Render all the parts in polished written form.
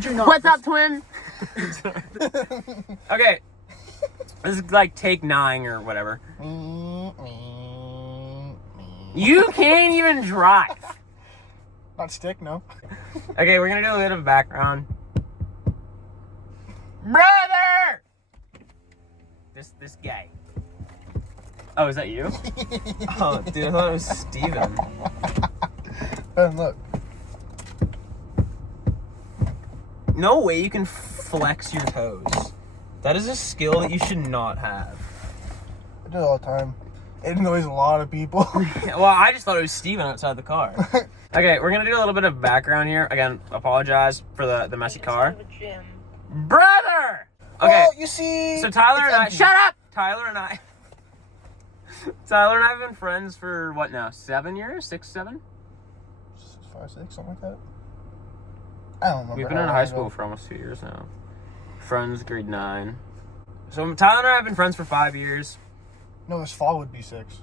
Kid you not. What's up, twin? Okay. This is like take 9 or whatever. You can't even drive. Not stick, no. Okay, we're gonna do a bit of background. Brother! This guy. Oh, is that you? Oh, dude, I thought it was Steven. Ben, look. No way you can flex your toes. That is a skill that you should not have. I do it all the time. It annoys a lot of people. Well, I just thought it was Steven outside the car. Okay, we're gonna do a little bit of background here. Again, apologize for the messy car. Brother! Okay. Well, you see... So Tyler and I... empty. Shut up! Tyler and I have been friends for, what now, 7 years? 6, 7? 5, 6, something like that. I don't remember. We've been how in long high ago. school for almost 2 years now. Friends, grade 9. So Tyler and I have been friends for 5 years. No, this fall would be 6.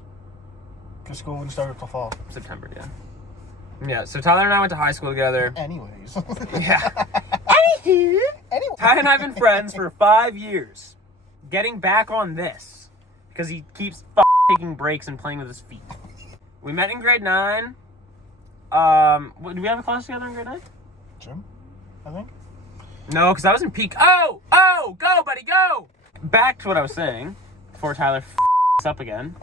Because school wouldn't start until fall. September, yeah. Yeah, so Tyler and I went to high school together. Anyways. Yeah. Anyway. Ty and I have been friends for 5 years. Getting back on this. Because he keeps taking breaks and playing with his feet. We met in grade 9. Did we have a class together in grade 9? Gym, I think. No, because I was in peak. Oh! Go, buddy, go! Back to what I was saying. Before Tyler up again.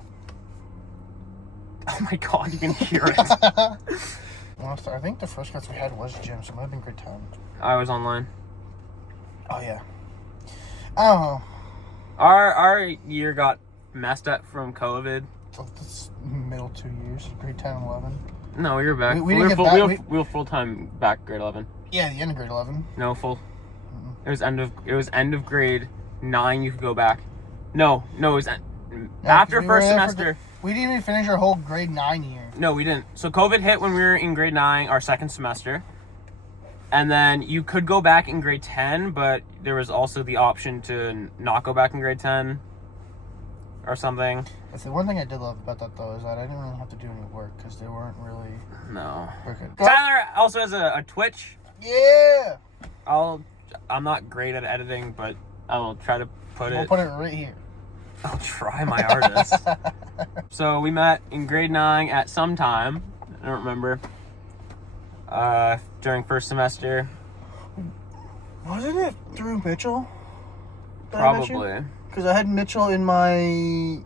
Oh my god, you can hear it. Honestly, I think the first class we had was gym, so it might have been grade 10. I was online. Oh, yeah. Oh. Our year got messed up from COVID. Oh, this middle 2 years, grade 10 and 11. No, we were back. We didn't get back. We were full time back grade 11. Yeah, the end of grade 11. No, full. It was end of grade 9. You could go back. No, it was after we were first there semester. We didn't even finish our whole grade 9 year. No, we didn't. So COVID hit when we were in grade 9, our second semester. And then you could go back in grade 10, but there was also the option to not go back in grade 10 or something. That's the one thing I did love about that, though, is that I didn't really have to do any work because they weren't really No. working. Tyler also has a Twitch. Yeah! I'm not great at editing, but I'll try to We'll put it right here. I'll try my hardest. So we met in grade 9 at some time. I don't remember. During first semester. Wasn't it through Mitchell? Probably. Because I had Mitchell in my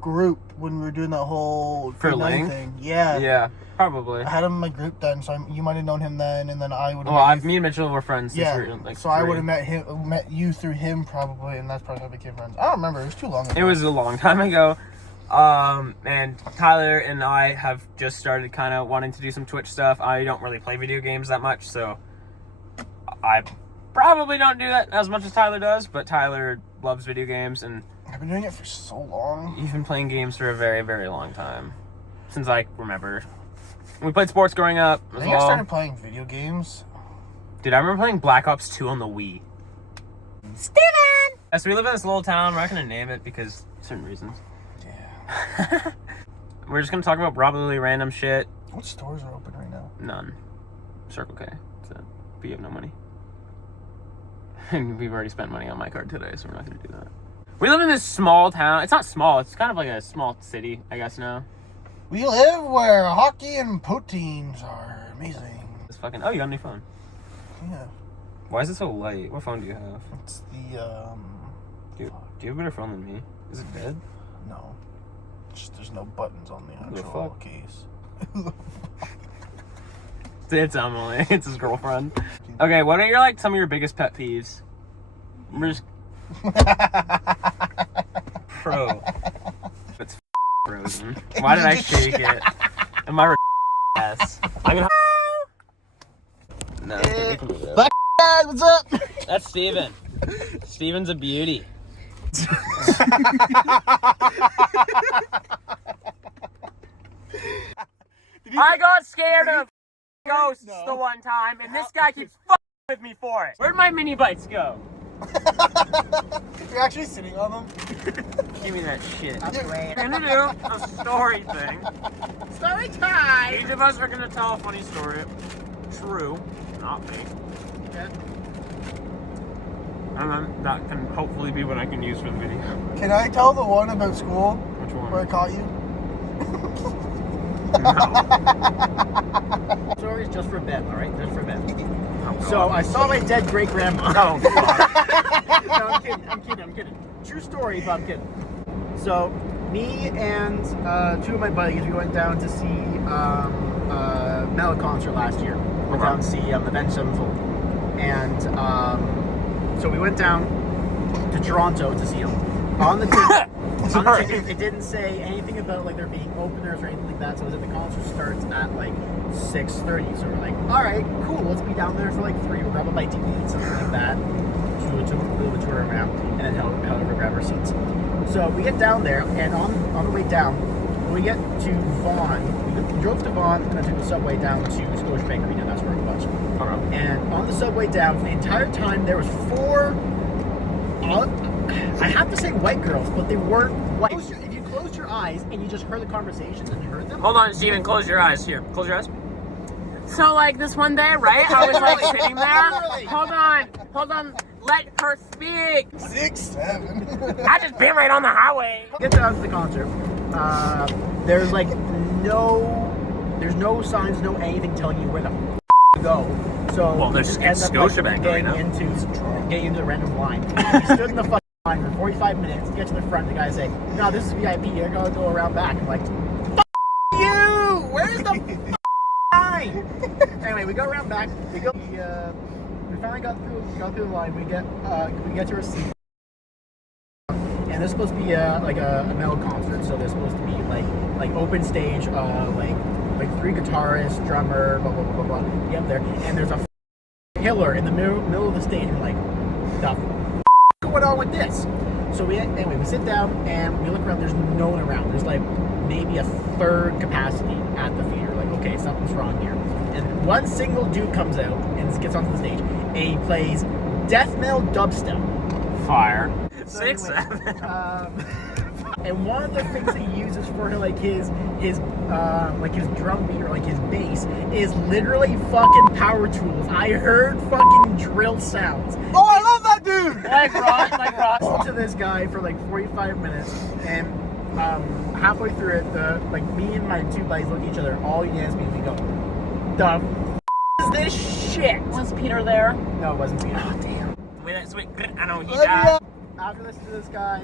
group when we were doing that whole For grade 9 Link? thing. Yeah. Yeah, probably. I had him in my group then, so you might have known him then, and then I would have. Well, me and Mitchell were friends since Yeah, we were like so I 3. would have met you through him probably, and that's probably how we became friends. I don't remember. It was too long ago. It was a long time ago. And Tyler and I have just started kind of wanting to do some Twitch stuff. I don't really play video games that much, so I probably don't do that as much as Tyler does, but Tyler loves video games, and I've been doing it for so long. you've been playing games for a very, very long time. Since I remember. We played sports growing up I as think I well. started playing video games. Dude, I remember playing Black Ops 2 on the Wii. Steven! So we live in this little town. We're not going to name it because certain reasons. Yeah. We're just going to talk about probably random shit. What stores are open right now? None. Circle K. So, but you have no money. And we've already spent money on my card today, so we're not going to do that. We live in this small town. It's not small. It's kind of like a small city, I guess now. We live where hockey and poutines are amazing. It's fucking... Oh, you got a new phone. Yeah. Why is it so light? What phone do you have? It's the, Do you have a better phone than me? Is it dead? no. Just there's no buttons on the Who the actual fuck? case. It's Emily. It's his girlfriend. Okay, what are like some of your biggest pet peeves? We're just... Bro. It's frozen. Why did I shake it? Am I ass? I'm gonna... No, we can move it. Black guys, what's up? That's Steven. Steven's a beauty. I got scared of ghosts the one time, and this guy keeps with me for it. Where'd my mini bites go? You're actually sitting on them? Give me that shit. We're We're gonna do a story thing. Story time! Each of us are gonna tell a funny story. True, not fake. Okay. And then that can hopefully be what I can use for the video. Can I tell the one about school Which one? where I caught you? No. Stories just for Ben, all right? Just for Ben. Oh, So God. I saw my dead great grandma. Oh, God. No, I'm kidding. True story, but I'm kidding. So, me and two of my buddies, we went down to see Metal concert last year. We went down to see Avenged Sevenfold. And so we went down to Toronto to see them. On the ticket, it didn't say anything about like there being openers or anything like that. So it was that the concert starts at like 6:30. So we're like, all right, cool. Let's be down there for like 3. We'll grab a bite to eat, something like that. To do the tour around, and then however grab our seats. So we get down there, and on the way down, when we get to Vaughan, we drove to Vaughan, and then took the subway down to Scotiabank Arena. That's where it was. Okay. And on the subway down, the entire time there was 4. I have to say white girls, but they weren't white. If you closed your eyes and you just heard the conversations and heard them. Hold on, Steven. Close your eyes. Here. Close your eyes. So, like, this one day, right? I was, like, sitting there. Literally. Hold on. Let her speak. 6, 7. I just been right on the highway. Get down to the concert. There's like there's no signs, no anything telling you where the to go. So Well, we there's just end up Scotiabank getting right into a random line. We stood in the fucking line for 45 minutes. Get to the front, the guy say, "No, this is VIP. You're gonna go around back." I'm like, "Fuck you! Where's the line?" Anyway, we go around back. We finally got through the line. We get to our seat. And there's supposed to be like a metal concert, so there's supposed to be like open stage, like 3 guitarists, drummer, blah blah blah blah blah. Get up there, and there's a pillar in the middle of the stage. And we're like, the going on with this? So we sit down and we look around. There's no one around. There's like maybe a third capacity at the theater. Like, okay, something's wrong here. And one single dude comes out and gets onto the stage, and he plays death metal dubstep. Fire. So 6, anyway, 7. and one of the things he uses for like his drum beat or like his bass is literally fucking power tools. I heard fucking drill sounds. Oh, I love that dude! Like Ross to this guy for like 45 minutes, and halfway through it, me and my 2 buddies look at each other, all unanimously, we go, "The is this shit?" Was Peter there? No, it wasn't Peter. Oh, damn. Wait, sweet. I know he Let me died. up. After listening to this guy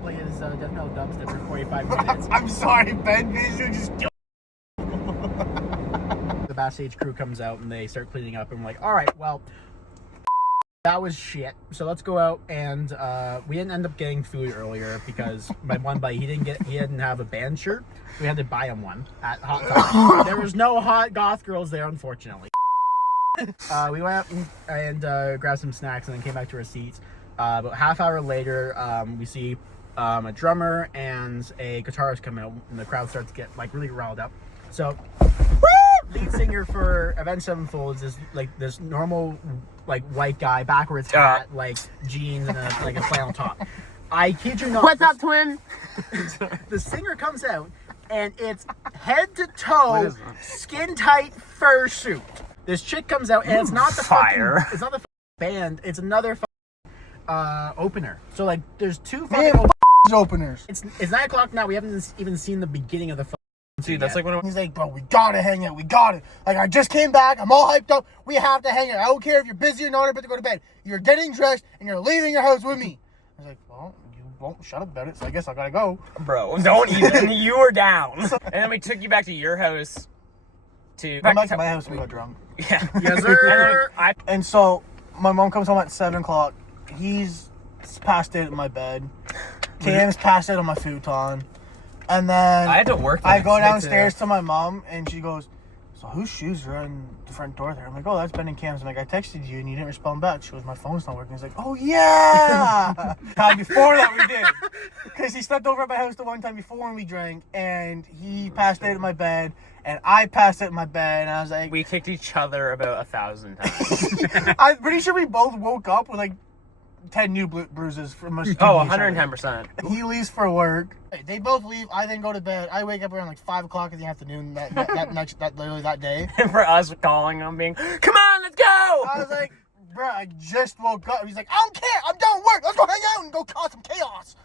play his death metal dubstep for 45 minutes, I'm sorry, Ben. You just killed. the backstage crew comes out and they start cleaning up, and we're like, all right, well, that was shit. So let's go out, and we didn't end up getting food earlier because my one buddy, he didn't have a band shirt. We had to buy him one at Hot Topic. There was no hot goth girls there, unfortunately. We went out and grabbed some snacks and then came back to our seats. About half hour later, we see a drummer and a guitarist come out, and the crowd starts to get like really riled up. So, lead singer for Avenged Sevenfold is this normal like white guy, backwards hat, like jeans and a flannel top. I kid you not. What's up, twin? The singer comes out, and it's head to toe, skin tight fursuit. This chick comes out, and it's not the Fire. It's not the band. It's another opener. So like, there's 2 Man, fucking. openers. It's 9 o'clock now. We haven't even seen the beginning of the. Dude, that's like one of He's like, bro, we gotta hang out. We gotta. Like, I just came back. I'm all hyped up. We have to hang out. I don't care if you're busy or not. I'm about to go to bed. You're getting dressed and you're leaving your house with me. I was like, well, you won't shut up about it, so I guess I gotta go. Bro, don't even. You were down. And then we took you back to your house. Come back to my house. We got drunk. Yeah. Yes, sir. And so my mom comes home at 7 o'clock. He's passed out in my bed. Cam's passed out on my futon. And then I had to work the I next go day downstairs too. to my mom, and she goes, "So whose shoes are on the front door there?" I'm like, "Oh, that's Ben and Cam's." I'm like, "I texted you and you didn't respond back." She goes, "My phone's not working." He's like, "Oh yeah." Time before that we did, because he slept over at my house the one time before when we drank, and he passed out in my bed, and I passed out in my bed, and I was like, We kicked each other about 1,000 times. I'm pretty sure we both woke up with like 10 new bruises from us. Oh, 110%. He leaves for work. They both leave. I then go to bed. I wake up around like 5 o'clock in the afternoon literally that day. And for us calling him being, come on, let's go! I was like, bro, I just woke up. He's like, I don't care. I'm done with work. Let's go hang out and go cause some chaos.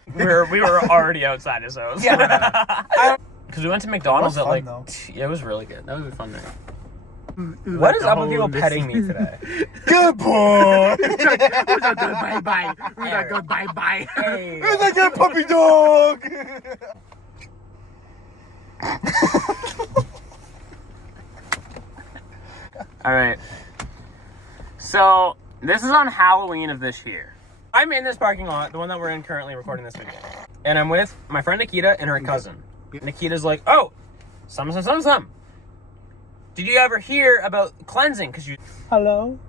We were already outside his house. Yeah. Because we went to McDonald's It at was like, fun, it was really good. That was a fun night. What is up with people petting me today? Good boy. Who's a good bye-bye? Who's a good bye-bye? Hey. Who's that good puppy dog? All right. So this is on Halloween of this year. I'm in this parking lot, the one that we're in currently recording this video. And I'm with my friend Nikita and her cousin. Nikita's like, oh, some. Did you ever hear about cleansing? Because you... Hello?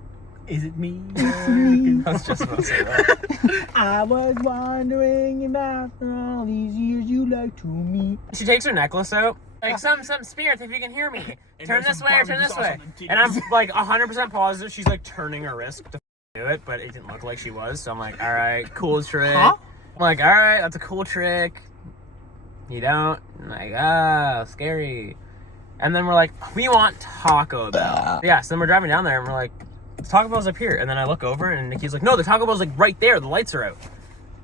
Is it me? I was just about to say that. I was wondering if after all these years you like to meet. She takes her necklace out. Like, some spirits, if you can hear me. Turn this way or turn this way. And I'm like 100% positive she's like turning her wrist to do it, but it didn't look like she was. So I'm like, all right, cool trick. Huh? I'm like, all right, that's a cool trick. You don't? I'm like, scary. And then we're like, we want Taco Bell. Yeah, so then we're driving down there and we're like, the Taco Bell's up here. And then I look over and Nikki's like, no, the Taco Bell's like right there. The lights are out.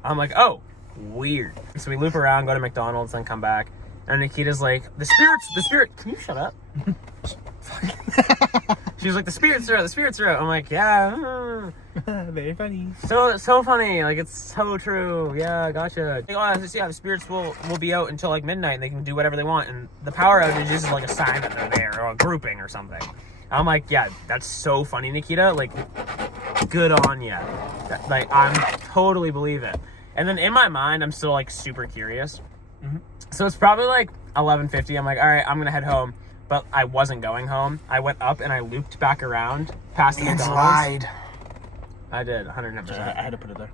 I'm like, oh, weird. So we loop around, go to McDonald's, then come back. And Nikita's like, the spirit, can you shut up? She's like, the spirits are out. I'm like, yeah. Very funny. So funny. Like, it's so true. Yeah, gotcha. Yeah, the spirits will be out until like midnight and they can do whatever they want. And the power outage is like a sign that they're there or a grouping or something. I'm like, yeah, that's so funny, Nikita. Like, good on ya. Like, I'm totally believe it. And then in my mind, I'm still like super curious. Mm-hmm. So it's probably like 11:50. I'm like, all right, I'm going to head home. But I wasn't going home. I went up and I looped back around past the McDonald's. Lied. I did, 100%. I had to put it there.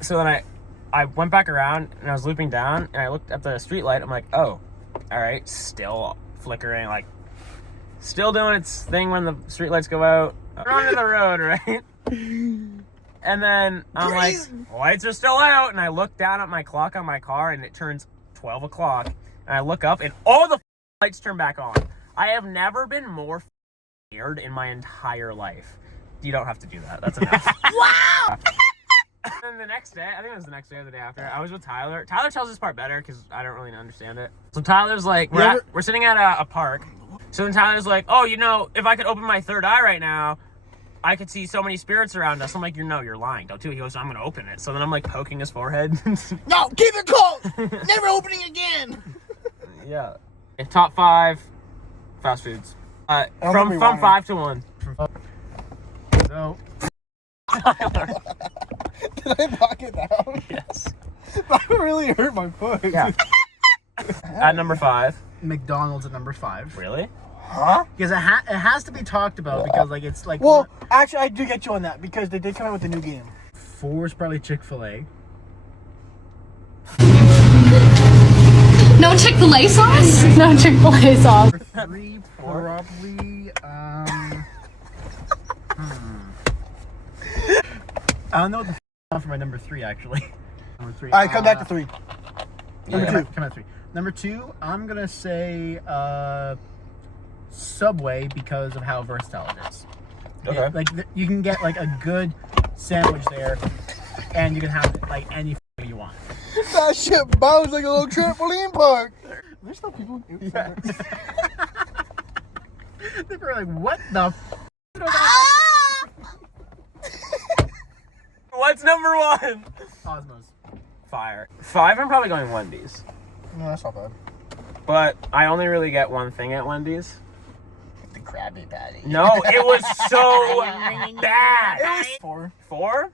So then I went back around and I was looping down and I looked at the street light. I'm like, oh, all right, still flickering, like still doing its thing when the street lights go out. Onto the road, right? And then I'm like, lights are still out. And I look down at my clock on my car and it turns 12 o'clock. And I look up and all the lights turn back on. I have never been more scared in my entire life. You don't have to do that. That's enough. Wow! And then the next day, I think it was the next day or the day after, I was with Tyler. Tyler tells this part better because I don't really understand it. So Tyler's like, we're sitting at a park. So then Tyler's like, oh, you know, if I could open my third eye right now, I could see so many spirits around us. I'm like, you're lying. Don't do it. He goes, I'm going to open it. So then I'm like poking his forehead. No, keep it closed. Never opening again. Yeah. And top 5 fast foods. From 5 to 1. So, Did I knock it down? Yes. That really hurt my foot. Yeah. At number 5. McDonald's at number 5. Really? Huh? Because it has to be talked about because like it's like Well, actually, I do get you on that because they did come out with a new game. 4 is probably Chick-fil-A. No Chick-fil-A sauce? No Chick-fil-A sauce. 3 probably I don't know what the f for my number 3 actually. Number 3. All right, come back to 3. Number Yeah. 2. Come at 3. Number 2, I'm gonna say Subway because of how versatile it is. Okay. Like you can get like a good sandwich there, and you can have like any f- you want. That shit bounds like a little trampoline park. There's no people. Yeah. They were like, "What the?" What's number 1? Cosmos. Fire. 5, I'm probably going Wendy's. No, that's not bad. But I only really get one thing at Wendy's. The Krabby Patty. No, it was so bad. It was 4. 4?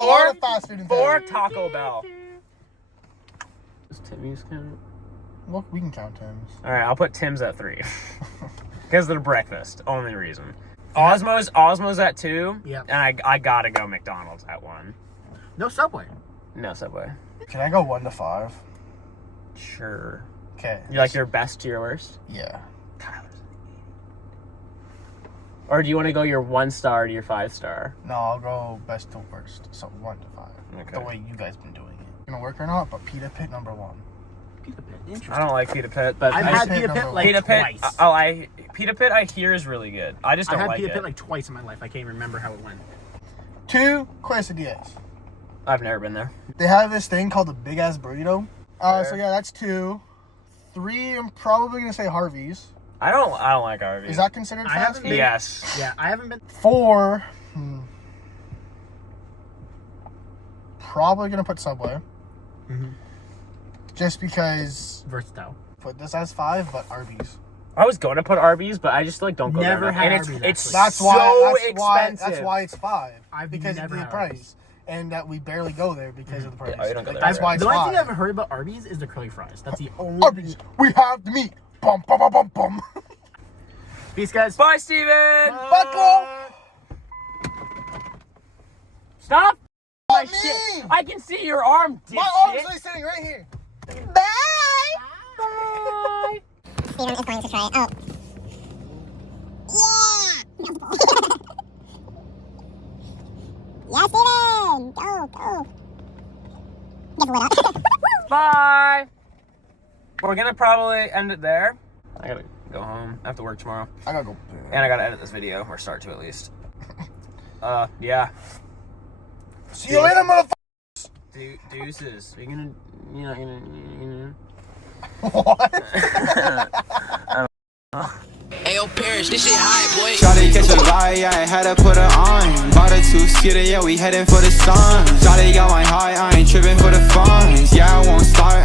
A lot of fast food in 4 town. Taco Bell. Does Timmy's count? Look, we can count Tim's. Alright, I'll put Tim's at 3. Because they're breakfast. Only reason. Osmo's at 2. Yep. And I gotta go McDonald's at 1. No Subway. No Subway. Can I go 1 to 5? Sure. Okay. You like your best to your worst? Yeah. Tyler's. Or do you want to go your 1 star to your 5 star? No, I'll go best to worst. So 1 to 5. Okay. The way you guys been doing it. Gonna work or not? But Pita Pit number 1. Pita Pit. Interesting. I don't like Pita Pit, but I've I had just, Pita Pit like Pita Pit. twice. Pita Pit I hear is really good. I just I don't had like Pita it. Pit like twice in my life. I can't even remember how it went. 2 quesadillas. I've never been there. They have this thing called the big ass burrito. Fair. So yeah, that's 2. 3, I'm probably gonna say Harvey's. I don't like Arby's. Is that considered I fast haven't food? been- Yes. Yeah, I haven't been. 4. Probably gonna put Subway. Mhm. Just because. Versatile. Put this as 5, but Arby's. I was going to put Arby's, but I just like don't go Never there. had and it's Arby's, it's actually. That's so why. expensive. That's why it's 5. I've because never of the had price, Arby's. and that we barely go there because of the price. Oh, you don't go Like, there that's either. why it's The only 5. thing I've heard about Arby's is the curly fries. That's the only. Arby's, we have the meat. Bum bum bum bum bum. Peace, guys. Bye, Steven! Buckle. Stop! My Me. shit. I can see your arm, dipshit. My arm's really sitting right here. Bye! Steven is going to try it. Oh. Yeah! Yeah, Steven! Go, go. Get the lid out. Bye! We're gonna probably end it there. I gotta go home. I have to work tomorrow. I gotta go. And I gotta edit this video, or start to at least. Yeah. See you later, motherfucker. Deuces. Are you gonna, you know. What? Ayo, Parrish, this shit high, boy. Shawty catch a vibe, yeah, I had to put her on. Bought a 2-seater, yeah, we heading for the sun. Shawty got my heart, I ain't tripping for the funds. Yeah, I won't start.